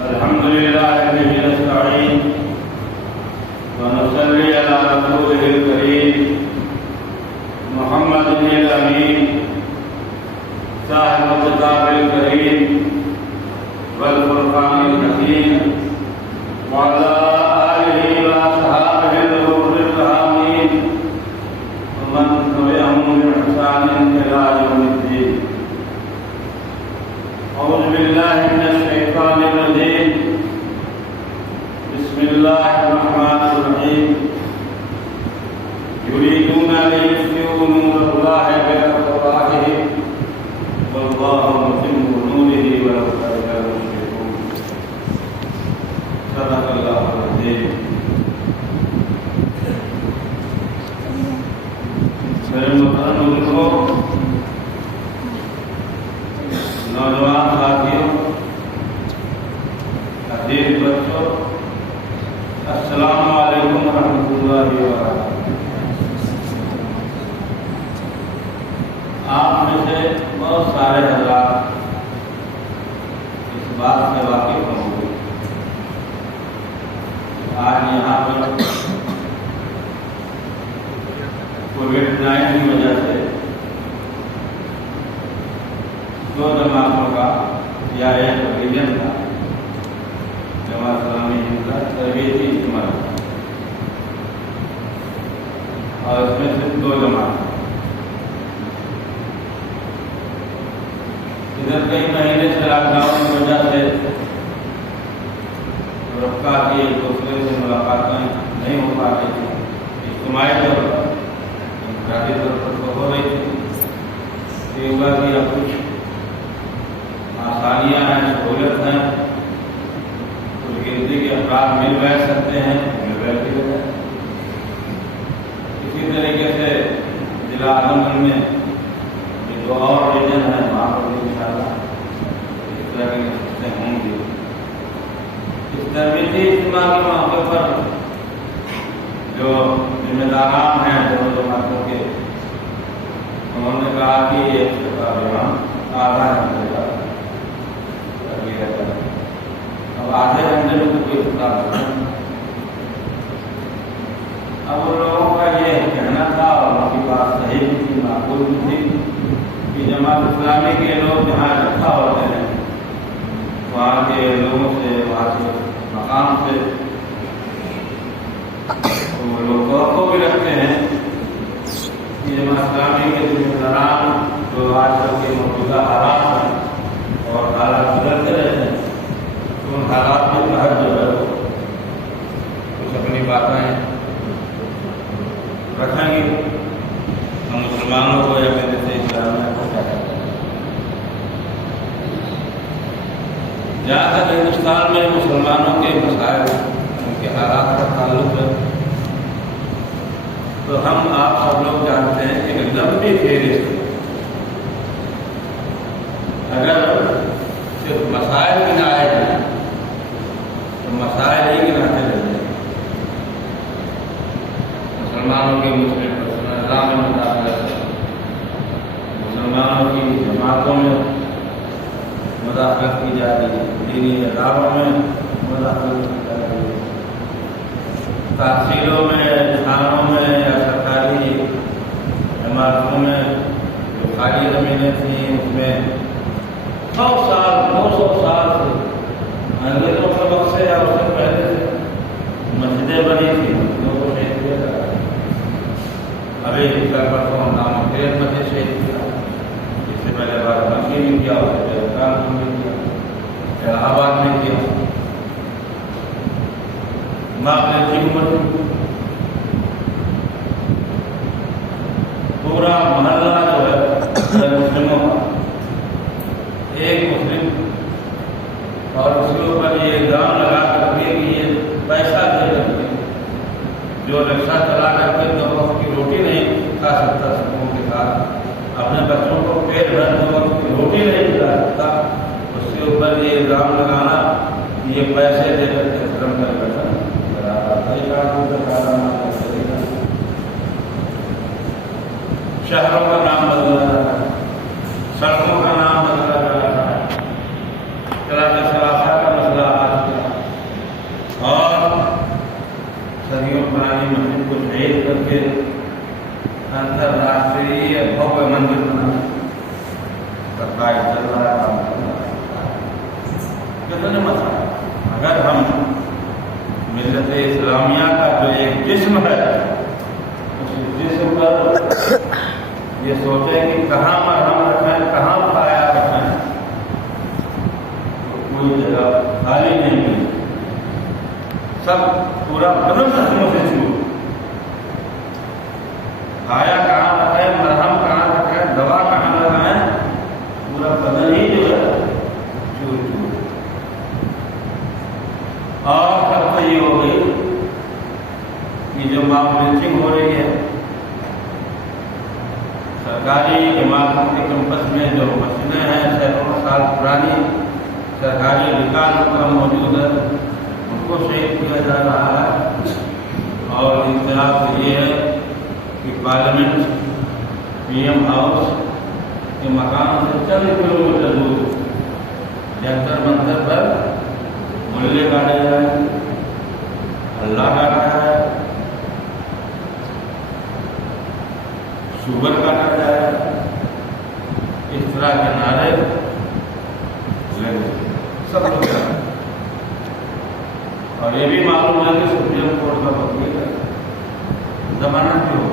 الحمد لله به نستعين ونصلي على رسوله الكريم محمد الأمين صاحب الكتاب الكريم والفرقان الحكيم وعلى آله وأصحابه الغر الميامين ومن تبعهم بإحسان إلى يوم الدين. أعوذ بالله من الشيطان الرجيم. بسم الله الرحمن الرحيم. يريدون ليطفئوا نور الله بأفواههم والله متم نوره ولو كره المشركون. صدق الله العظيم. میرے محترم بزرگوں، نوجوان ساتھیوں، عزیز بچوں، السلام علیکم ورحمۃ اللہ وبرکاتہ۔ آپ میں سے بہت سارے حضرات اس بات سے واقف ہوں گے آج یہاں پر کووڈ-19 کی وجہ سے دو جماعتوں کا یا ایک ریجن کا جماعت اسلامی ہند کا تربیتی اجتماع اور اس میں صرف دو جماعت ادھر کئی مہینے سے لاک ڈاؤن کی وجہ سے رفقا کی ایک دوسرے سے ملاقاتیں نہیں ہو پا رہی تھیں، اجتماعی طور پر انفرادی طور پر تو ہو رہی تھی۔ یہ ہوا کہ اب کچھ آسانیاں ہیں، سہولت ہیں، کچھ گنتی کے افراد مل بیٹھ سکتے ہیں، مل بیٹھ کے اسی طریقے سے ضلع اعظم گڑھ میں یہ دو اور ریجن ہیں، وہاں پر بھی انشاءاللہ اس طرح کی نشستیں ہوں گی۔ اس تربیتی اجتماع کے موقع پر جو ذمہ داران ہیں دونوں جماعتوں کے، انہوں نے کہا کہ یہ بیان آدھا گھنٹے کا اب آدھے گھنٹے میں تو کوئی خطاب نہیں۔ اب ان لوگوں کا یہ کہنا تھا اور ان کی بات صحیح بھی تھی، معقول بھی تھی کہ جماعت اسلامی کے لوگ جہاں اکٹھا ہوتے ہیں وہاں کے لوگوں سے، وہاں کے مقام سے وہ لوگ توقع بھی رکھتے ہیں کہ جماعت اسلامی کے ذمہ داران جو آج کل کے موجودہ حالات ہیں اور حالات بدلتے رہتے ہیں، ان حالات کے تحت جو ہے کچھ اپنی باتیں رکھیں گے، ہم مسلمانوں کو یا میرے سے اسلامیہ کو کیا کرتے ہیں۔ جہاں تک ہندوستان میں مسلمانوں کے مسائل، ان کے حالات کا تعلق ہے، تو ہم آپ سب لوگ جانتے ہیں کہ ایک لمبی فہرست اگر صرف مسائل گنائے جائیں تو مسائل ہی گناتے رہتے ہیں۔ مسلمانوں کی مسلم نظام میں مداخلت، مسلمانوں کی جماعتوں میں مداخلت کی جا رہی ہے، دینی اداروں میں مداخلت کی جا رہی ہے، تحصیلوں میں، تھانوں میں یا سرکاری عمارتوں میں جو خالی زمینیں تھیں اس میں 100 سال 200 سال سے انگریزوں کے وقت سے یا اس سے پہلے سے مسجدیں بنی تھیں، مسجدوں کو شہید کیا جا رہا ہے۔ ابھی کل پرسوں نام انگریز مسجد شہید کیا، اس سے پہلے بات بنکی میں کیا، اس سے پہلے کانپور میں کیا، الہ آباد میں کیا، پورا محلہ جو ہے مسلموں کا، ایک مسلم، اور اس کے اوپر یہ الزام لگا کر کے کہ یہ پیسہ دے کر کے جو رکشہ چلا کر کے 2 وقت کی روٹی نہیں کھا سکتا سبوں کے ساتھ، اپنے بچوں کو پیٹ بھر 2 وقت کی روٹی نہیں کھلا سکتا، اس کے اوپر یہ الزام لگانا کہ یہ پیسے دے کر کے شرم کر بیٹھا۔ شہروں کا نام بدلا جا رہا ہے، سڑکوں کا نام بدلا جا رہا ہے، چلا کے سراسا کا مسئلہ آج کسی نے مسا اگر ہم ملت اسلامیہ کا جو ایک جسم ہے اس جسم پر یہ سوچے کہ کہاں مرہم رکھیں کہاں پایا رکھیں تو کوئی جگہ خالی نہیں ملی، سب پورا بدن زخموں سے چھو، کھایا کہاں رکھیں مرہم کہاں رکھیں دوا کہاں لگائیں، پورا بدن ہی جو ہے چور چور۔ اور اب تو یہ ہو گئی کہ جو ماپ لنچنگ ہو رہی ہے سرکاری عمارتوں کے کیمپس میں، جو مسجدیں ہیں سینکڑوں سال پرانی سرکاری دکانوں پر موجود ہے، ان کو شہید کیا جا رہا ہے۔ اور انتخاب یہ ہے کہ پارلیمنٹ پی ایم ہاؤس کے مقام سے چند کلومیٹر دور جنتر منتر پر ملے گاڑے جائیں، اللہ گاڑا ہے، شوگر کاٹا جائے، اس طرح کے نعرے لگے سب لوگ۔ اور یہ بھی معلوم ہے کہ سپریم کورٹ کا وکیل ہے، ضمانت کیوں؟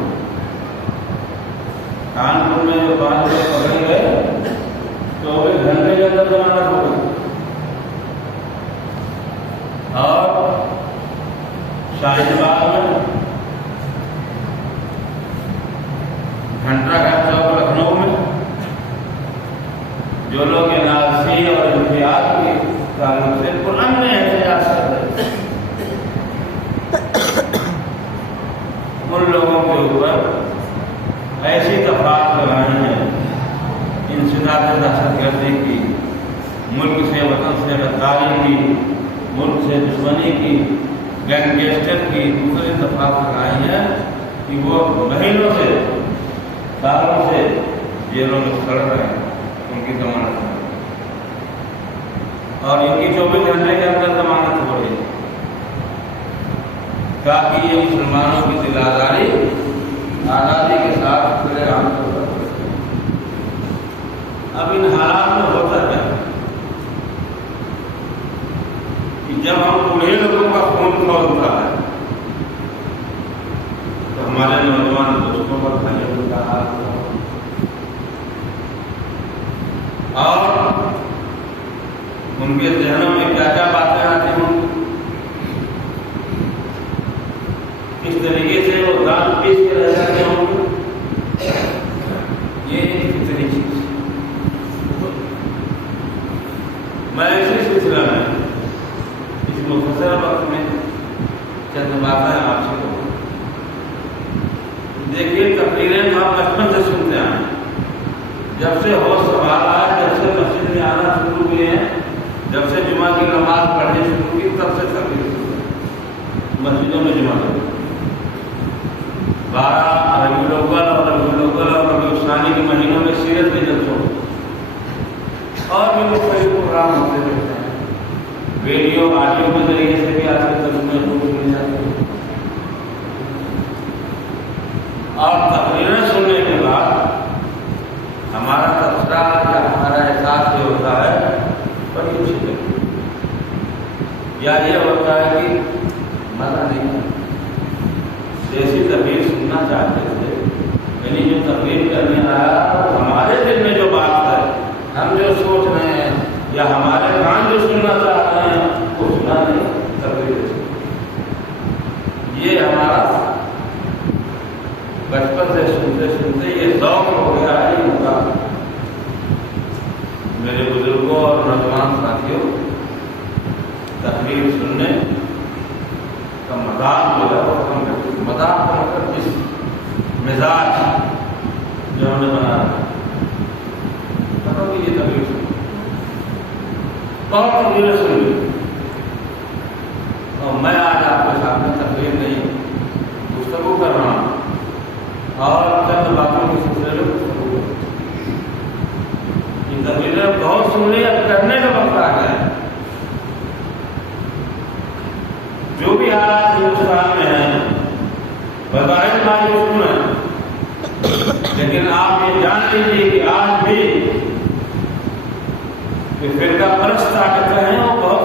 کانپور میں جو 5 لوگ پکڑے گئے 24 گھنٹے کے اندر ضمانت ہو گئی، اور شاہین باغ میں گھنٹہ گھر چوک لکھنؤ میں جو لوگ NRC اور امتیاز کے تعلق سے پرامن احتجاج کر رہے ہیں، ان لوگوں کے اوپر ایسی دفعات لگانی ہے انسداد دہشت گردی کی، ملک سے وطن سے غداری کی، ملک سے دشمنی کی، گینگسٹر کی دوسری دفعات لگائی ہیں کہ وہ مہینوں سے سالوں سے جیلوں میں سڑ رہے ہیں، ان کی ضمانت ہے اور ان کی 24 گھنٹے کے اندر ضمانت ہو رہی ہے تاکہ یہ مسلمانوں کی دل آزاری آزادی کے ساتھ کھلے عام طور پر۔ اب ان حالات میں ہوتا ہے کہ جب ہم بوڑھے لوگوں کا خون کھولتا ہے تو ہمارے نوجوان دوستوں پر بھائیوں کا حال اور ان کے ذہنوں میں کیا کیا باتیں آتی ہوں، کس طریقے سے وہ دان پیش کے رہ جاتے ہوں، یہ ایک فطری چیز۔ میں اسی سلسلہ میں اس مختصر وقت میں چند باتیں آپ سے کہوں۔ دیکھیے تقریریں ہم بچپن سے سنتے ہیں، جب سے ہوش سنبھالا ہے، جب سے مسجد میں آنا شروع کیے ہیں، جب سے جمعہ کی نماز پڑھنی شروع کی، تب سے تقریر مسجدوں میں جمعہ کرتے 12 ربیع الاول اور ربیع الاول اور ربیع الثانی کے مہینوں میں سیرت کے جلسوں اور بھی مختلف پروگرام ہوتے رہتے ہیں، ویڈیو آڈیو کے ذریعے سے بھی آج کے دن میں روز مل جاتے ہیں۔ اور تقریریں سننے کے بعد ہمارا تبصرہ یا ہمارا احساس یہ ہوتا ہے بڑی اچھی لگی، یا یہ ہوتا ہے کہ مزہ نہیں ہے، جیسی تقریر سننا چاہتے تھے، یعنی جو تقریر کرنے آیا ہمارے دل میں جو بات ہے، ہم جو سوچ رہے ہیں یا ہمارے کان جو سننا چاہتے ہیں وہ سنا نہیں تقریر۔ یہ ہمارا بچپن سے سنتے سنتے یہ ذوق ہو گیا ہے، یہ ہوتا میرے بزرگوں اور نوجوان ساتھیوں تقریر سننے کا مذاق جو ہے وہ کم کرتے، مذاق کا مطلب جس مزاج جو ہم نے بنا کہ یہ تقریر سن اور تقریریں سن لی، اور میں آج آپ کے سامنے تقریر نہیں گفتگو کر رہا ہوں اور چند باتوں کے سلسلے میں گفتگو کر رہا ہوں۔ یہ تقریریں بہت سن لی، اب کرنے کا وقت آ گیا ہے۔ جو بھی حالات ہندوستان میں ہیں بظاہر مایوس کن ہیں، لیکن آپ یہ جان لیجیے کہ آج بھی فرقہ پرست طاقتیں ہیں وہ بہت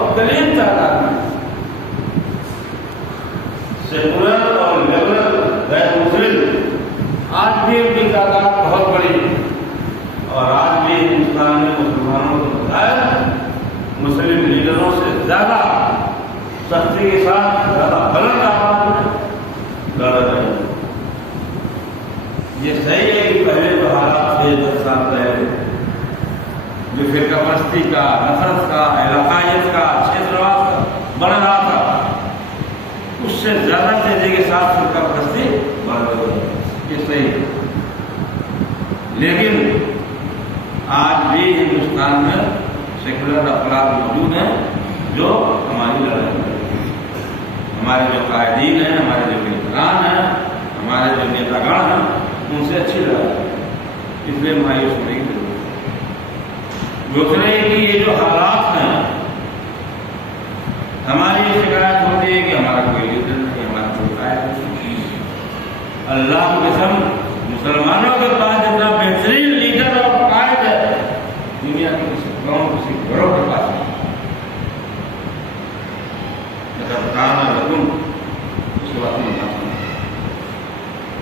زیادہ سختی کے ساتھ زیادہ بلند آواز میں لڑ رہے ہیں۔ یہ صحیح ہے کہ پہلے جو حالات تھے 10 سال پہلے جو فرقہ پرستی کا، نفرت کا، علاقائیت کا، چھیترواز کا بڑھ رہا تھا، اس سے زیادہ تیزی کے ساتھ فرقہ پرستی بڑھ رہی ہے، یہ صحیح ہے۔ لیکن آج بھی ہندوستان میں سیکولر افراد موجود ہیں جو ہماری لڑائی کرتے ہیں، ہمارے جو قائدین ہیں، ہمارے جو حکمران ہیں، ہمارے جو نیتاگان ہیں، ان سے اچھی لڑائی ہے، اس لیے مایوس ہونے کی ضرورت ہے۔ دوسرے کہ یہ جو حالات ہیں، ہماری یہ شکایت ہوتی ہے کہ ہمارا کوئی لیڈر نہیں، ہمارا کوئی قائد نہیں۔ اللہ کی قسم، مسلمانوں کے پاس جتنا بہترین لیڈر اور قائد ہے دنیا کے کسی قوم، کسی گروہ کے پاس نہیں۔ اس کے بعد میں بات کروں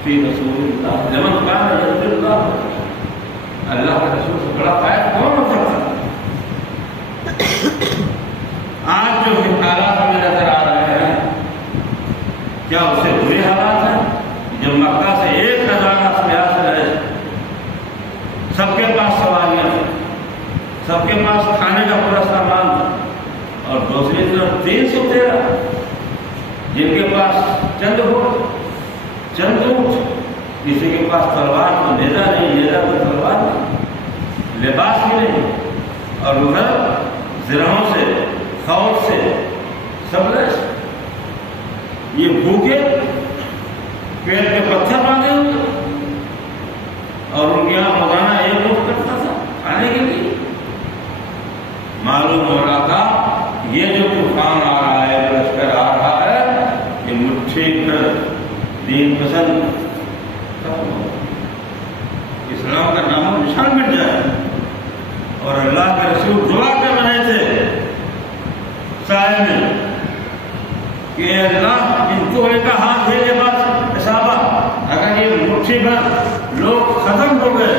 فی رسول اللہ لمن کان یرجو اللہ، اللہ کے رسول سے بڑا قائد کون ہو سکتا ہے؟ آج جو حالات ہمیں نظر آ رہے ہیں، کیا اس سے برے حالات ہیں؟ جب مکہ سے 1000 اسلحہ سے رہے، سب کے پاس سواریاں تھیں، سب کے پاس کھانے کا پورا سامان تھا، اور دوسری طرف 313 جن کے پاس چند اونٹ، کسی کے پاس تلوار تو نیزہ نہیں، نیزہ تو تلوار نہیں، لباس بھی نہیں، اور ادھر زرہوں سے، خوف سے سب لیس، یہ بھوکے پیڑ کے پتھر باندھے ہوئے، اور ان کے یہاں روزانہ ایک وقت کرتا تھا کھانے کے لیے۔ معلوم ہو رہا تھا یہ جو طوفان آ رہا ہے، جو لشکر آ رہا ہے، یہ مٹھی بھر دین پسند اسلام کا نام و نشان مٹ جائے۔ اور اللہ کے رسول دعا کر رہے تھے سائے میں کہ اے اللہ ان کو کا ہاتھ بھیجے بات حسابہ، اگر یہ مٹھی بھر لوگ ختم ہو گئے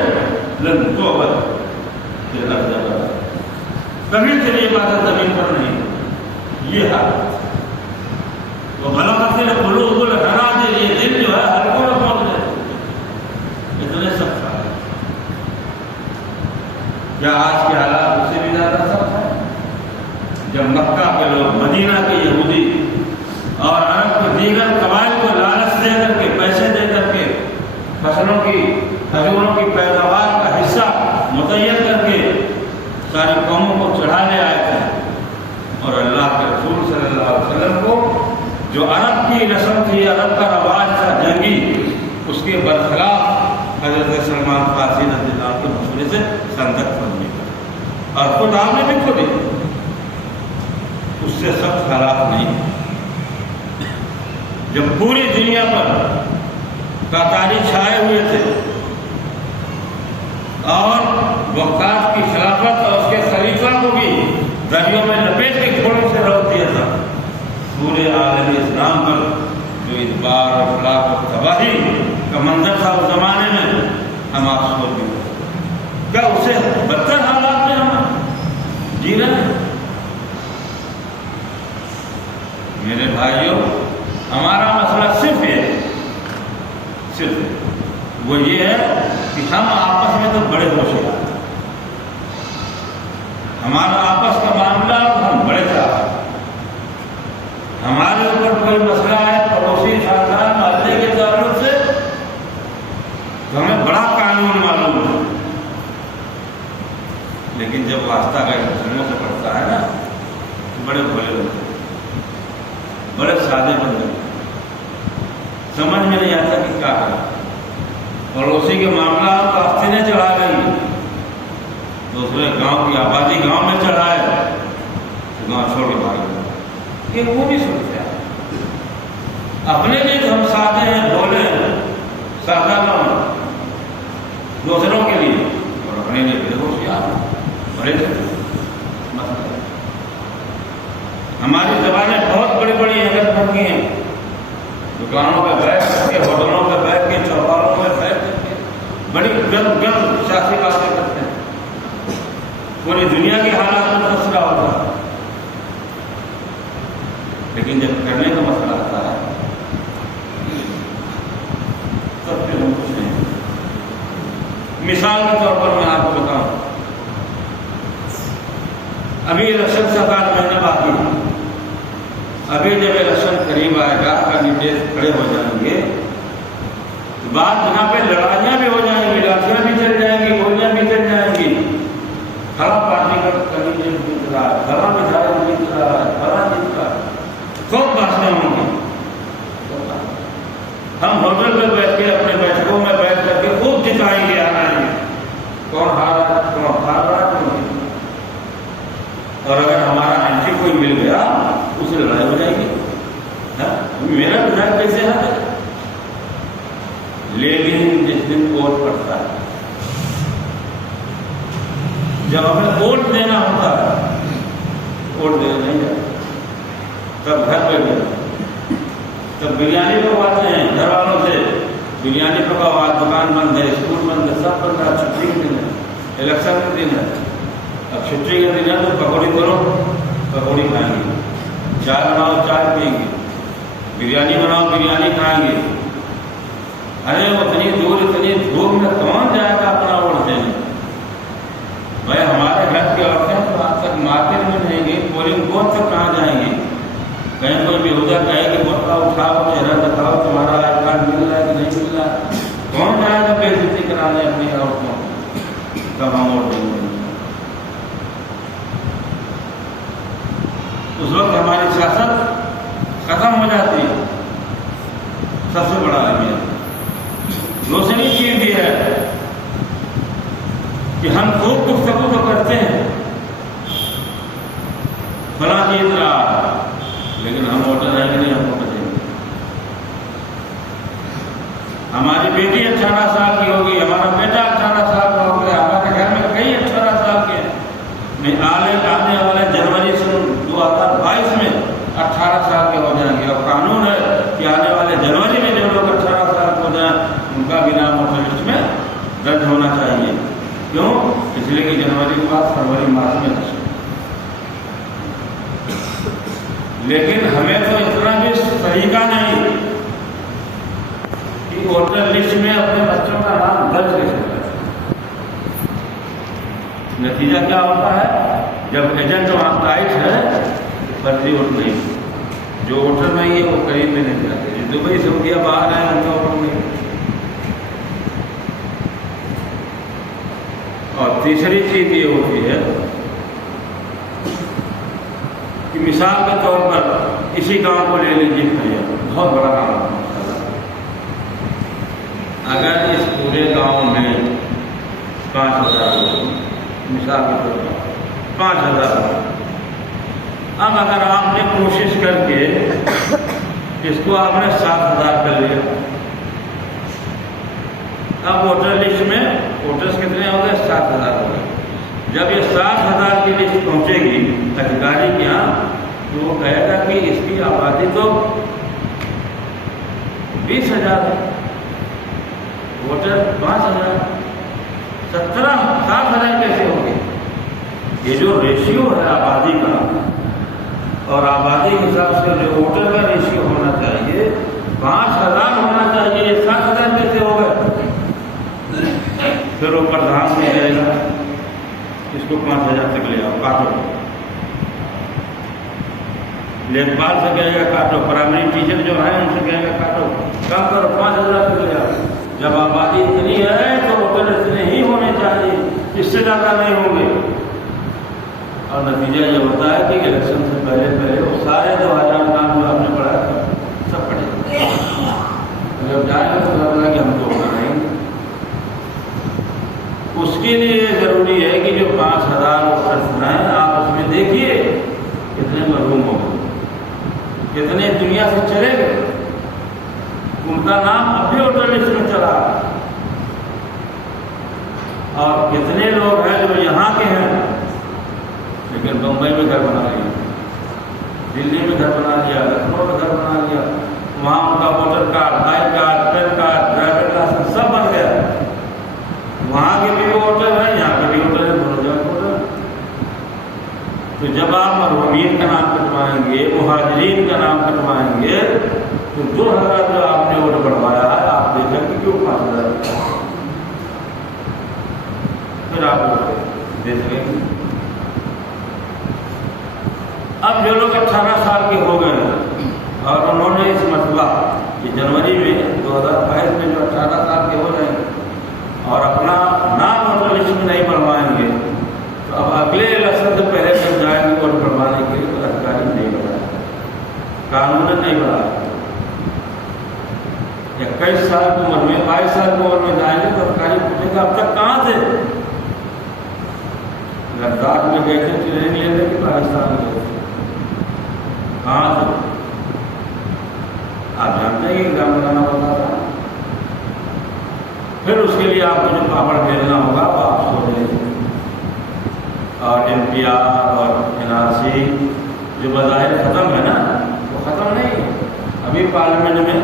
لن تو کبھی تیری عبادت زمین پر نہیں، یہ حالت تو بھلا کرتے ہیں قلوب الحرا دے، یہ دل جو ہے حلقوں میں پہنچ گئے، اتنے سخت حالات۔ کیا آج کے حالات اس سے بھی زیادہ سخت ہے؟ جب مکہ کے لوگ، مدینہ کے یہودی اور عرب کے دیگر قبائل کو لالچ دے کر کے، پیسے دے کر کے، فصلوں کی، کھجوروں کی پیداوار کا حصہ متعین کر کے ساری قوموں کو چڑھانے آئے تھے، اور اللہ کے رسول صلی اللہ علیہ وسلم کو جو عرب کی رسم تھی، عرب کا رواج تھا جنگی، اس کے برخلاف حضرت سلمان فارسی رضی اللہ عنہ کے مشورے سے خندق بننے کا، اور خود آپ نے بھی خود اس سے سخت حالات نہیں۔ جب پوری دنیا پر تاتاری چھائے ہوئے تھے اور وقات کی خلافت اور اس کے خلیفہ کو بھی دریوں میں لپیٹ کے گھوڑوں سے روک دیا تھا، پورے عالم اسلام پر جو ادبار اور ہلاک اور تباہی کا منظر تھا اس زمانے میں، ہم آپ سوچ بھی کیا اس سے بدتر حالات میں ہم جی رہے ہیں؟ میرے بھائیوں، ہمارا مسئلہ صرف وہ یہ ہے کہ ہم آپس میں تو بڑے ہوشیار ہیں، ہمارا آپس کا معاملہ ہم بڑے چاہتے ہیں، ہمارے اوپر کوئی مسئلہ ہے پڑوسی خاندان محلے کے تعلق سے تو ہمیں بڑا قانون معلوم ہے، لیکن جب واسطہ کا مسلموں سے پڑتا ہے نا تو بڑے بھولے ہوتے ہیں، بڑے سادے بندے، سمجھ میں نہیں آتا کہ کیا کریں۔ پڑوسی کے معاملہ آستینیں چڑھا گئی، دوسرے گاؤں کی آبادی گاؤں میں چڑھائے تو گاؤں چھوڑ کے بھاگ گئے، یہ وہ بھی سوچتے ہیں اپنے لیے تو ہم سادے ہیں، بھولے ہیں، سادہ گاؤں، دوسروں کے لیے اور اپنے لیے بے ہوشیار بڑے مسئلہ۔ ہماری زبانیں بہت بڑی بڑی اہمیت رکھتی ہیں، دکانوں پہ بیٹھ کر کے، ہوٹلوں پہ بیٹھ کے، چوپالوں پہ بیٹھ کر کے بڑی گرم گرم سیاسی باتیں کرتے ہیں، پوری دنیا کے حالات میں تبصرہ ہوتا ہے، لیکن جب کرنے کا مسئلہ آتا ہے تب پھر ہم کچھ نہیں. مثال کے طور پر میں آپ کو بتاؤں، ابھی الیکشن کا 7 مہینے باقی ہے. ابھی جب الیکشن قریب آئے گا، کینڈیڈیٹ کھڑے ہو جائیں گے، بعض جگہ پہ لڑائیاں بھی ہو جائیں گی، لاٹھیاں بھی چل جائیں گی، گولیاں بھی چل جائیں گی. کھڑا پارٹی کا کینڈیڈیٹ جیت رہا ہے، کھڑا ودھایک جیت رہا ہے، کھڑا جیت رہا ہے، خوب باتیں ہوں گی. ہم ہوٹل پہ بیٹھ کے اپنے بیٹھکوں میں بیٹھ کر کے خوب جتائیں گے، آئیں گے کون ہار رہا ہے، کون ہار رہا ہے. اور اگر ہمارا اینٹری کوئی مل گیا اسے لڑائی ہو جائے گی، میرا ودھایک کیسے ہے. لیکن جس دن ووٹ پڑتا ہے، جب ہمیں ووٹ دینا ہوتا ہے، ووٹ دینا نہیں جاتا، تب گھر پہ گئے، تب بریانی پکواتے ہیں گھر والوں سے. بریانی پکاؤ، آج دکان بند ہے، اسکول بند ہے، سب بند ہے. چھٹی کے دن ہے، الیکشن کے دن ہے. اب چھٹی کے دن ہے تو پکوڑی کرو، پکوڑی کھائیں گے. چائے بناؤ، چائے پئیں گے. بریانی بناؤ، بریانی کھائیں گے. ارے اتنی دور اتنی دھوپ میں کون جائے گا اپنا ووٹ دینے. بھائی ہمارے گھر کی عورتیں تو آج تک مارکیٹ میں نہیں گئی، پولنگ بوتھ تک کہاں جائیں گی. کہیں کوئی بےہودہ کہے کہ بتا اٹھاؤ، چہرہ دکھاؤ، تمہارا آئی کارڈ مل رہا ہے کہ نہیں مل رہا ہے. کون جائے گا بے عزتی کرانے اپنی عورتوں؟ کب ہم ووٹ دیں گے؟ اس وقت ہماری سیاست ختم ہو جاتی ہے. سب سے بڑا اہمیت دوسری چیز یہ ہے کہ ہم خوب گفتگو تو کرتے ہیں، فلاں چیز رہا، لیکن ہم ووٹر ہیں کہ نہیں ہم کو پتہ نہیں. ہماری بیٹی 18 سال کی ہوگی، ہمارا بیٹا 18 سال کا ہو گیا، ہمارے گھر میں کئی 18 سال کے ہیں. آنے والے جنوری سے 2022 میں 18 سال کے ہو جائیں گے. اور قانون ہے کہ آنے والے جنوری میں جو لوگ 18 سال کے ہو جائیں ان کا بھی نام ووٹر لسٹ میں درج ہونا چاہیے. کیوں؟ اس لیے کہ جنوری کے بعد فروری مارچ میں درج. لیکن ہمیں تو اتنا بھی طریقہ نہیں کہ ووٹر لسٹ میں اپنے بچوں کا نام درج کر سکتے. نتیجہ کیا ہوتا ہے؟ جب ایجنٹ وہاں ٹائٹ ہے، فرضی ووٹ نہیں. جو ووٹر نہیں ہے وہ قریب میں نہیں جاتے. جو دبئی سعودیہ باہر ہیں ان کا ووٹ نہیں. اور تیسری چیز یہ ہوتی ہے کہ مثال کے طور پر اسی گاؤں کو لے لیجیے، بہت بڑا گاؤں ہے. اگر اس پورے گاؤں میں 5000 لوگ، مثال کے طور پر 5000 لوگ، اب اگر آپ نے کوشش کر کے اس کو آپ نے 7000 کر لیا، اب ووٹر لسٹ میں ووٹرس کتنے ہو گئے؟ 7000 ہو گئے. جب یہ 7000 کی لسٹ پہنچے گی ادھیکاری کے یہاں تو وہ کہے گا کہ اس کی آبادی تو 20000 ہے، ووٹر 5000، 7000 کیسے ہو گئے؟ یہ جو ریشیو ہے آبادی کا، اور آبادی کے حساب سے جو ووٹر کا ریشیو ہونا چاہیے 5000 ہونا چاہیے، 7000 کیسے ہو گئے؟ پھر وہ پردھان میں جائے گا، اس کو 5000 تک لے آؤ، کاٹو. لیکپال سے کہے گا کاٹو، پرائمری ٹیچر جو ہے ان سے کہے گا کاٹو، کم کرو، 5000 تک لے آؤ. جب آبادی اتنی ہے تو ووٹر اتنے ہی ہونے چاہیے، اس سے زیادہ نہیں ہوں گے. اور نتیجہ یہ ہوتا ہے کہ الیکشن سے پہلے وہ سارے 2000 نام جو آپ نے پڑھا سب پڑھے. جب جائیں گے تو لگتا ہے کہ ہم کو ہونا نہیں. اس کے لیے ضروری ہے کہ جو 5000 ووٹرس ہیں آپ اس میں دیکھیے کتنے محروم ہو گئے، کتنے دنیا سے چلے گئے، ان کا نام اب بھی ووٹر لسٹ میں چلا. اور کتنے لوگ ہیں جو یہاں کے ہیں لیکن بمبئی میں گھر بنا لیا، دلی میں گھر بنا لیا، لکھنؤ میں گھر بنا لیا، وہاں ان کا voter card, I card, PAN card, driver licence سب بن گیا. وہاں کے بھی ووٹر ہیں، یہاں کے بھی ووٹر ہیں، دونوں جگہ ووٹر. تو جب آپ مرحومین کا نام کٹوا کٹوائیں گے، مہاجرین کا نام کٹوائیں گے، تو 2000 جو آپ نے ووٹ بڑھوایا ہے آپ دیکھیں کہ کیوں 5000 پھر آپ دے سکیں گے۔ اب جو لوگ 18 سال کے ہو گئے ہیں اور انہوں نے اس مرتبہ یہ جنوری میں 2022 میں جو 18 سال کے ہو جائیں گے اور اپنا نام ووٹر لسٹ میں نہیں بڑھوائیں گے، تو اب اگلے الیکشن سے پہلے جب جائیں گے ووٹ بڑھوانے کے لیے تو ادھیکاری نہیں بڑھائے، قانون نہیں بڑھائے۔ 21 سال کی عمر میں 22 سال کی عمر میں جائیں گے تو ادھیکاری پوچھیں گے اب تک کہاں تھے؟ لداخ میں گئے تھے ٹریننگ لینے کی، پاکستان میں گئے تھے، کہاں تھے؟ آپ جانتے ہیں کہ ایگزام لگانا ہوتا تھا، پھر اس کے لیے آپ کو جو پاپڑ بیلنا ہوگا وہ آپ سو رہے تھے۔ اور NPR اور NRC جو بظاہر ختم ہے نا، وہ ختم نہیں ہے۔ ابھی پارلیمنٹ میں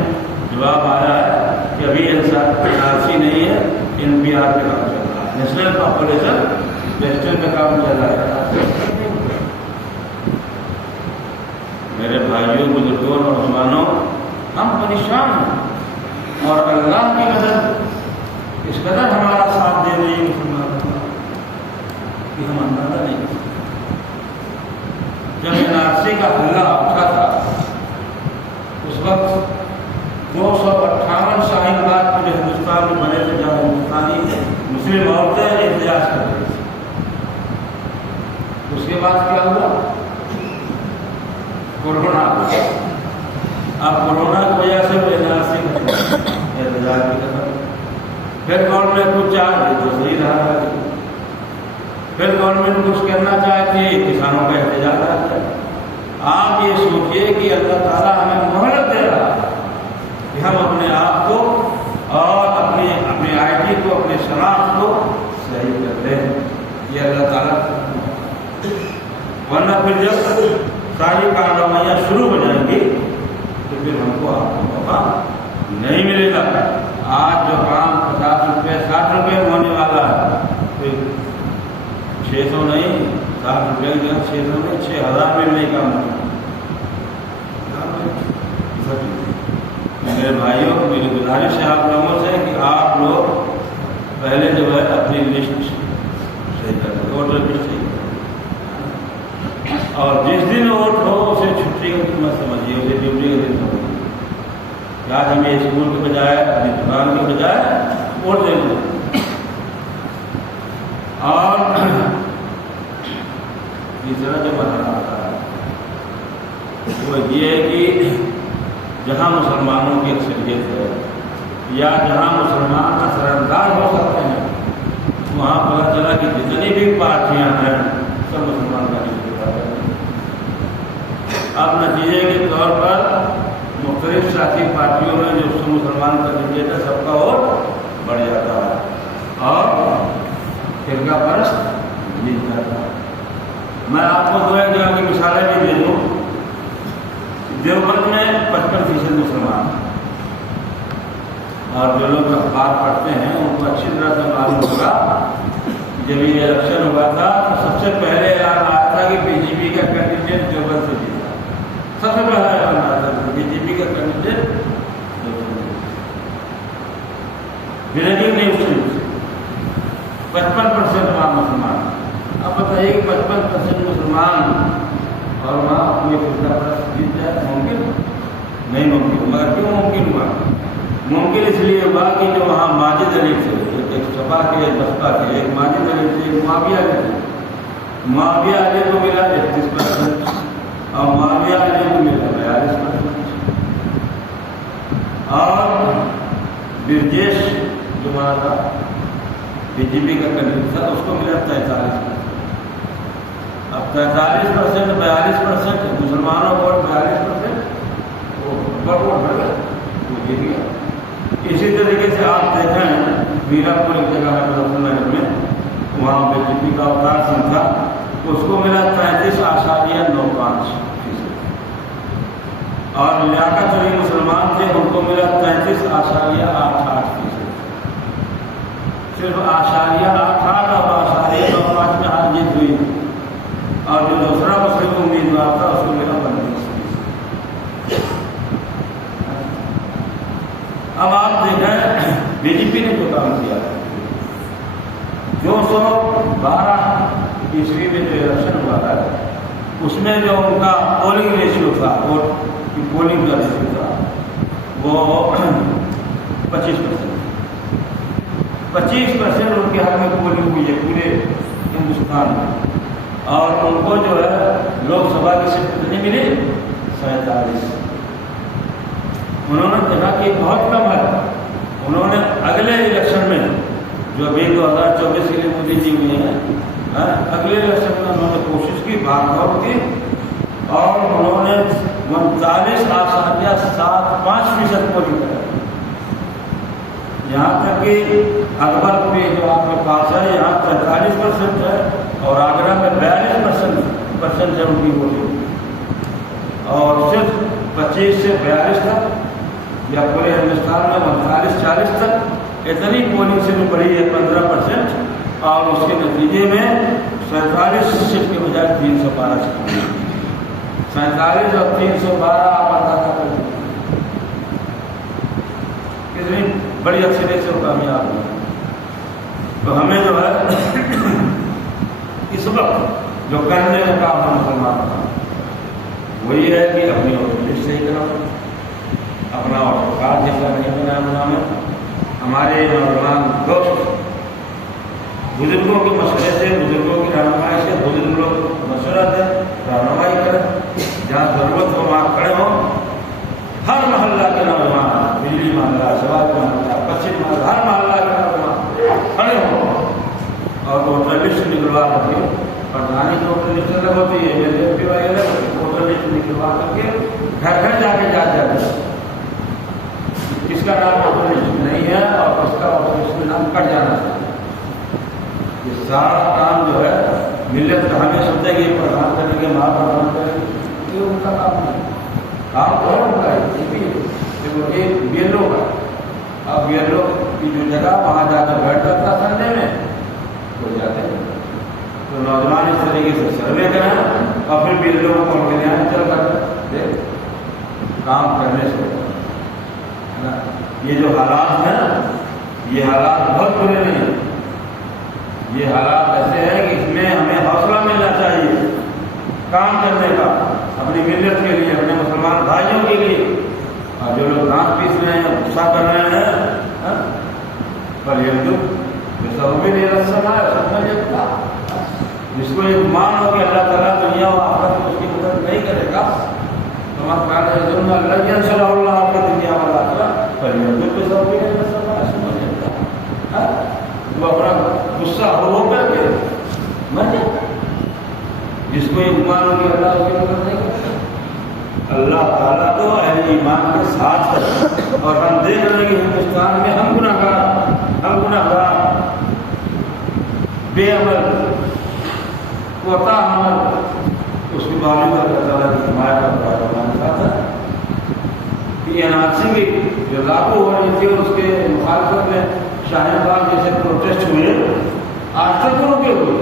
جواب آیا ہے کہ ابھی NRC نہیں ہے، NPR پہ کام چل رہا ہے، نیشنل پاپولیشن رجسٹر پہ کام چل رہا ہے۔ میرے بھائیوں، بزرگوں اور نوجوانوں، ہم پریشان ہیں اور اللہ کی مدد اس قدر ہمارا ساتھ دے رہی ہے مسلمانوں کا کہ ہم اندازہ نہیں کرتے۔ جب NRC کا حلہ اٹھا تھا اس وقت 258 شاہین باغ جو ہندوستان میں بنے تھے جہاں ہندوستانی مسلم عورتیں احتجاج کر رہی تھیں، اس کے بعد کیا ہوا؟ کورونا۔ اب کورونا کی وجہ سے NRC احتجاج کی طرف، پھر گورنمنٹ کچھ چاہ تو صحیح رہا، پھر گورنمنٹ کچھ کرنا چاہتی ہے، کسانوں کا احتجاج آتا ہے۔ آپ یہ سوچئے کہ اللہ تعالیٰ ہمیں مہلت دے رہا ہے کہ ہم اپنے آپ کو اور اپنی ID کو، اپنے شناخت کو صحیح کرتے ہیں، یہ اللہ تعالیٰ، ورنہ پھر جب ساری کارروائیاں شروع ہو جائیں گی تو پھر ہم کو آپ کو موقع نہیں ملے گا۔ آج جو کام 50 روپے 60 روپے میں ہونے والا ہے، پھر 600 نہیں، 60 روپے کے 600 نہیں، 6000 میں نہیں کام ہوگا۔ میرے بھائیوں، میری گزارش ہے آپ لوگوں سے کہ آپ لوگ پہلے جو ہے اپنی لسٹ صحیح کر دیں، ووٹر لسٹ صحیح کر دیں، اور جس دن ووٹ ہو اسے چھٹی کا دن مت سمجھیے، اسے ڈیوٹی کا دن سمجھیے۔ آج ہمیں اسکول کے بجائے، اپنی دکان کے بجائے ووٹ دے دیں۔ اور تیسرا جو مسئلہ آتا ہے وہ یہ ہے کہ جہاں مسلمانوں کی اکثریت ہے یا جہاں مسلمان اثر انداز ہو سکتے ہیں، وہاں پتہ چلا کہ جتنی بھی پارٹیاں ہیں سب مسلمان کا نہیں ہے۔ اب نتیجے کے طور پر مختلف سیاسی پارٹیوں میں جو اس مسلمان کا نتیجہ ہے سب کا ووٹ بڑھ جاتا ہے اور فرقہ پرست جیت جاتا ہے۔ میں آپ کو 2 جگہ کی مثالیں بھی دے دوں۔ دیوبند میں 55% مسلمان ہیں، اور جو لوگ اخبار پڑھتے ہیں ان کو اچھی طرح سے معلوم ہوگا، جب یہ الیکشن ہوا تھا تو سب سے پہلے اعلان آیا تھا کہ BJP کا کینڈیڈیٹ دیوبند سے جیتا۔ سب سے پہلا اعلان آیا تھا کہ BJP کا کینڈیڈیٹ بریکنگ نیوز سے 55% وہاں مسلمان۔ اب بتائیے کہ 55% مسلمان اور وہاں اپنی فرقہ پرست جیت جائے، ممکن نہیں؟ ممکن ہوا۔ کیوں ممکن ہوا؟ ممکن اس لیے ہوا کہ جو وہاں ماجد علی تھے، ایک سپا کے، ایک بسپا کے، ایک ماجد علی تھے، ایک معاویہ علی تھے۔ معاویہ علی کو ملا 33% اور معاویہ علی کو ملا 42%، اور برجیش جو ہمارا تھا BJP کا کینڈیڈیٹ تھا اس کو ملا 43%۔ اب 43% 42% مسلمانوں کو 42% وہ ووٹ بڑھ گیا، وہ جیت گیا۔ اسی طریقے سے آپ دیکھیں میرا پور ایک جگہ ہے مظفر نگر میں، وہاں BJP کا اوتار سنگھ تھا، اس کو ملا 33.95%، اور لیاقت علی مسلمان تھے ان کو ملا 33.88%۔ صرف 8.88 اور 8.95 میں ہار جیت ہوئی، اور جو دوسرا مسلم امیدوار تھا اس کو ملا کام کیا ہے. 212 عیسوی میں جو الیکشن ہوا ہے اس میں جو ان کا پولنگ ریشیو تھا، ووٹ کی پولنگ کا ریشیو تھا، وہ 25%. 25% ان کے حق میں پولنگ ہوئی ہے پورے ہندوستان میں. اور ان کو جو ہے لوک سبھا کی سیٹ کتنی ملی؟ 47. انہوں نے کہا کہ بہت کم ہے. انہوں نے اگلے الیکشن میں جو ابھی 2024 کے لیے مودی جی ہوئی ہیں، اگلے الیکشن میں انہوں نے کوشش کی، بھاگ دوڑ کی، اور انہوں نے 39.75% پولنگ کرائی. یہاں تک کہ اکبر پہ جو آپ کے پاس ہے یہاں 43% ہے، اور آگرہ میں 42% ہے ان کی ووٹنگ. اور صرف 25 سے 42 تک یا پورے ہندوستان میں 39-40 تک اتنی پولنگ سے بھی بڑھی ہے 15%. اور اس کے نتیجے میں 47 سیٹ کے بجائے 312 سیٹ. 47 اور 312 آپ اندازہ کر دیں کتنی بڑی اکثریت سے کامیاب ہوئی. تو ہمیں جو ہے اس وقت جو کرنے کا کام ہے مسلمان کا وہی ہے کہ اپنی لسٹ صحیح کرو، اپنا کارڈ جیسا نہیں بنا میں. ہمارے نوجوان دوست بزرگوں کے مشورے سے، بزرگوں کی رہنمائی سے، بزرگ لوگ مشورہ دیں، رہنمائی کریں، جہاں ضرورت ہو وہاں کھڑے ہوں. ہر محلہ کے نوجوان، دلی محلہ، شباب محلہ، پچھم محلہ، ہر محلہ کے نوجوان کھڑے ہوں اور ووٹر لسٹ نکلوا کر کے، پردھانی کی ووٹر لسٹ الگ ہوتی ہے، BJP وغیرہ ووٹر لسٹ نکلوا کر کے گھر گھر جا کے جاتے ہیں کس کا نام ووٹر لسٹ نہیں ہے اور اس کا ووٹر لسٹ میں نام کٹ جانا چاہیے. یہ سارا کام جو ہے ملت کا ہمیں سمجھے کہ پردھان کریں گے، مہا پردھان کریں گے، یہ ان کا کام نہیں. کام کون ہوتا ہے؟ ایک BLO کا. اب BLO کی جو جگہ وہاں جا کر بیٹھ جاتا سنڈے میں تو جاتے ہیں. تو نوجوان اس طریقے سے سروے کریں اور پھر BLO کو ان کے یہاں چل کر کام کرنے سے. یہ جو حالات ہیں نا، یہ حالات بہت برے نہیں ہیں. یہ حالات ایسے ہیں کہ اس میں ہمیں حوصلہ ملنا چاہیے کام کرنے کا، اپنی ملت کے لیے، اپنے مسلمان بھائیوں کے لیے. اور جو لوگ دانت پیس رہے ہیں، غصہ کر رہے ہیں، پر یہ جو سب بھی نہیں رکھ سکا ہے، سب میں جبتا جس کو ایک مان ہو کہ اللہ تعالیٰ دنیا و آخرت میں اس کی مدد نہیں کرے گا، تو ہم کہتے ہیں ضرور اللہ صلی اللہ آپ کی دنیا والا آخرت، پر یہ جو سب بھی نہیں رکھ سکا ہے، سب میں جبتا وہ اپنا غصہ ہو کر کے مر جائے. جس کو ایمان ہو کہ اللہ اس کی مدد نہیں کرتا. اللہ تعالیٰ تو اہل ایمان کے ساتھ ہے. اور ہم دیکھ رہے ہیں کہ ہندوستان میں ہم گناہگار بے عمل کوتا عمل، اس کے باوجود اللہ تعالیٰ کی حمایت کا ہمارے ساتھ ہے. کہ NRC کی جو لاگو ہو رہی تھی اس کے مخالفت میں شاہین باغ جیسے پروٹیسٹ ہوئے، آج تک روکے ہوئے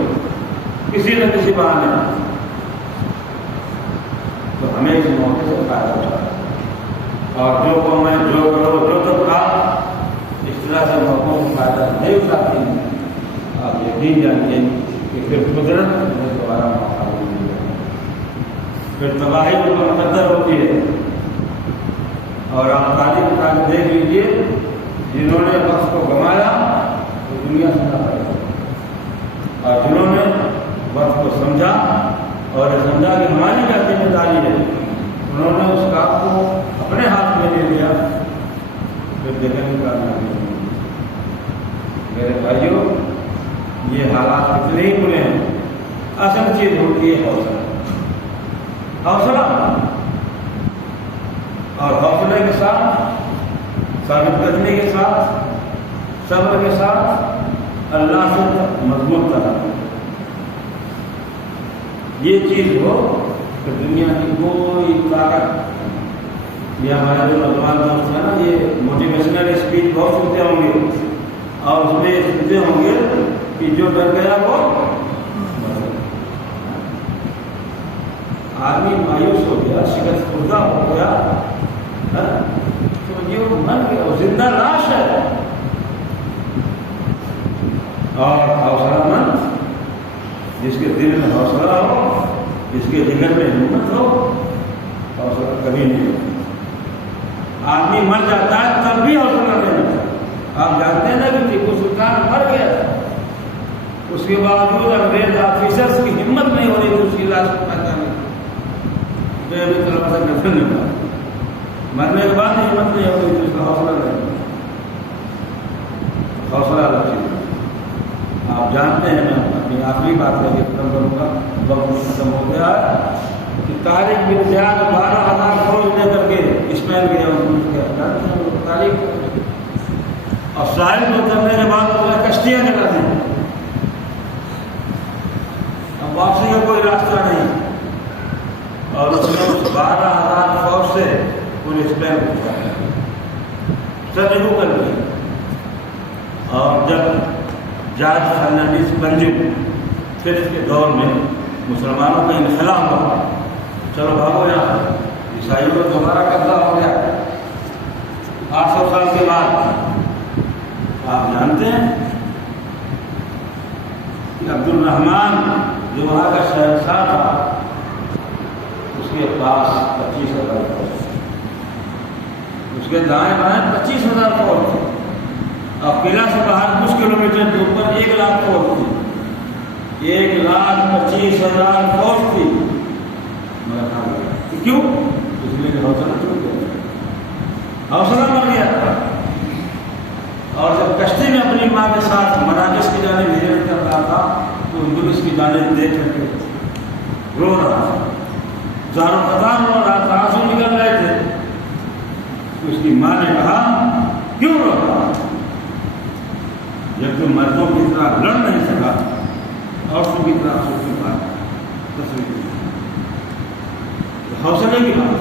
کسی نہ کسی بہانے. تو ہمیں اس موقع سے فائدہ اٹھانا اور جو قومیں جو کرو جو طبقہ اس طرح سے موقعوں سے فائدہ نہیں اٹھاتی ہیں، آپ یقین جانیے کہ پھر قدرت ہمیں دوبارہ موقع نہیں دے گا. پھر تباہی جو مقدر ہوتی ہے. اور آپ تعلیم اٹھا کے دیکھ لیجیے، جنہوں نے وقت کو گنوایا وہ دنیا سے نہ پڑے، اور جنہوں نے وقت کو سمجھا اور سمجھا کہ ہماری کیا ذمہ داری ہے، انہوں نے اس کام کو اپنے ہاتھ میں لے لیا، پھر جگہ کی کامیابی. میرے بھائیوں، یہ حالات کتنے ہی برے ہیں. اصل چیز ہوتی ہے حوصلہ، حوصلہ اور حوصلے کے ساتھ، ثابت قدمی کے ساتھ، صبر کے ساتھ اللہ سے مضبوط کرنا. یہ چیز ہو کہ دنیا کی کوئی طاقت. یہ ہمارے جو نوجوان دوست ہیں نا، یہ موٹیویشنل اسپیچ بہت سنتے ہوں گے اور اس میں سنتے ہوں گے کہ جو ڈر گیا وہ آدمی مایوس ہو گیا، شکست خوردہ ہو گیا، تو یہ وہ من گیا، وہ زندہ لاش ہے. اور حوصلہ مند، جس کے دل میں حوصلہ ہو، جس کے جگر میں ہمت ہو، حوصلہ کبھی نہیں ہوتا۔ آدمی مر جاتا ہے تب بھی حوصلہ نہیں ہوتا۔ آپ جانتے ہیں نا کہ ٹیپو سلطان مر گیا، اس کے باوجود انگریز آفیسرس کی ہمت نہیں ہو رہی تھی اس کی لاش کو پہچانے کی، ابھی طرف سے نفر نہیں پا، مرنے کے بعد ہمت نہیں ہو رہی تھی، اس کا حوصلہ نہیں، حوصلہ الگ چیز۔ آپ جانتے ہیں، میں اپنی آخری بات کر کے ختم کروں گا، وقت ختم ہو گیا ہے، کہ طارق بن زیاد 12,000 فوج لے کر کے اسپین گیا، تاریخ اور ساحل کو اترنے کے بعد انہوں نے کشتیاں چلا دیں، اب واپسی کا کوئی راستہ نہیں، اور اس نے اس 12,000 فوج سے پورے اسپین کو سرجگو کر دیا۔ اور جب جارج فرنانڈیز پنجم پھر اس کے دور میں مسلمانوں کا انخلا ہوا، چلو بھاگو یہاں، عیسائیوں کا دوبارہ قبضہ ہو گیا 800 سال کے بعد۔ آپ جانتے ہیں کہ عبد الرحمن جو وہاں کا شہنشاہ تھا، اس کے پاس 25,000 فوج، اس کے دائیں بائیں 25,000 فوج تھے، اور قلعہ سے باہر کچھ کلومیٹر دور پر 1,00,000 فوج تھی، 1,25,000 فوج تھی، مگر کیوں؟ اس لیے کہ حوصلہ ٹوٹ گیا، حوصلہ مر گیا تھا۔ اور جب کشتی میں اپنی ماں کے ساتھ مراکش کی جانب ہجرت کر رہا تھا تو اندلس کی جانب دیکھ کر کے رو رہا تھا، زارو قطار رو رہا تھا، آنسو نکل رہے تھے۔ تو اس کی ماں نے کہا کیوں رو رہا؟ جب تم مردوں کی طرح لڑ نہیں سکا، عورتوں کی طرح سوچ نہیں پا، حوصلے کی بات،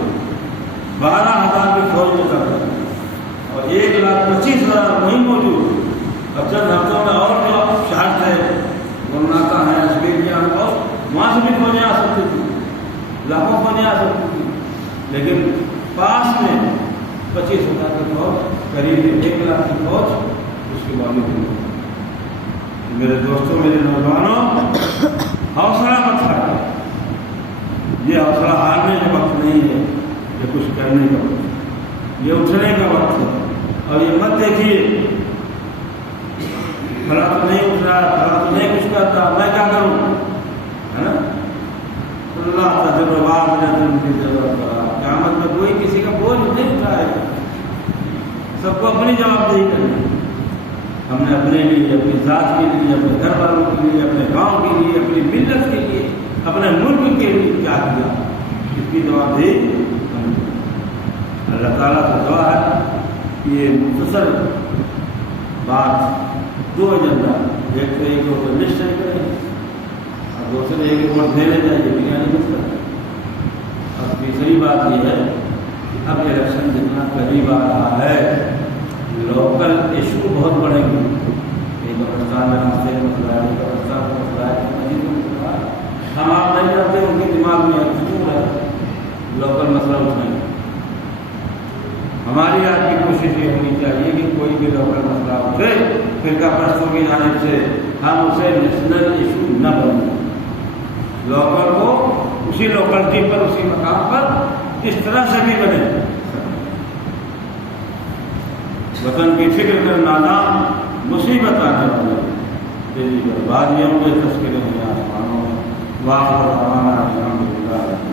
12,000 کی فوج میں کر رہے اور 1,25,000 وہیں موجود، اور چند ہفتوں میں اور جو شہر تھے گرناتا ہے، اشبیلیا ہے، اور وہاں سے بھی فوجیں آ سکتی تھی، لاکھوں فوجیں آ سکتی تھی، لیکن پاس میں 25,000 کی فوج، قریب 1,00,000 کی فوج، اس کے باوجود میرے دوستوں، میرے نوجوانوں، حوصلہ مت ہارو، یہ حوصلہ ہارنے کا وقت نہیں ہے، یہ کچھ کرنے کا وقت ہے، یہ اٹھنے کا وقت ہے۔ اور یہ مت دیکھیے بھلا تو نہیں اٹھ رہا، بھلا تو نہیں کچھ کرتا، میں کیا کروں، ہے نا؟ اللہ تجربات نے تم کی ضرورت پڑا، قیامت میں کوئی کسی کا بوجھ نہیں اٹھائے گا، سب کو اپنی جواب دہی کرنی۔ ہم نے اپنے لیے، اپنی ذات کے لیے، اپنے گھر والوں کے لیے، اپنے گاؤں کے لیے، اپنی ملت کے لیے، اپنے ملک کے لیے کیا کیا، اس کی جواب دہی اللہ تعالیٰ سے دعا ہے کہ یہ مختصر بات 2 ایجنڈا، ایک تو ایک ووٹ لسٹ کریں اور دوسرے ایک ووٹ دینے جائیں، یہ بھی نہیں مل سکتا۔ اور تیسری بات یہ ہے کہ اب الیکشن جتنا قریب آ رہا ہے، لوکل ایشو بہت بڑھیں گے، یہ قبرستان میں ہم سے مسئلہ ہے، قبرستان کا مسئلہ ہے، مسجد کا مسئلہ ہے، ہم آپ نہیں جانتے ان کے دماغ میں کیوں ہے لوکل مسئلہ اٹھنے کا۔ ہماری آج کی کوشش یہ ہونی چاہیے کہ کوئی بھی لوکل مسئلہ اٹھے، فرقہ پرستوں کی جانب سے ہم اسے نیشنل ایشو نہ بنیں، لوکل کو اسی لوکلٹی پر، اسی مقام پر اس طرح سے بھی بنے۔ وطن کی فکر کر نادام مصیبت آنے والے تیزی بربادیوں کے تذکرے ہیں آسمانوں میں، واخر دعوانا الحمدللہ۔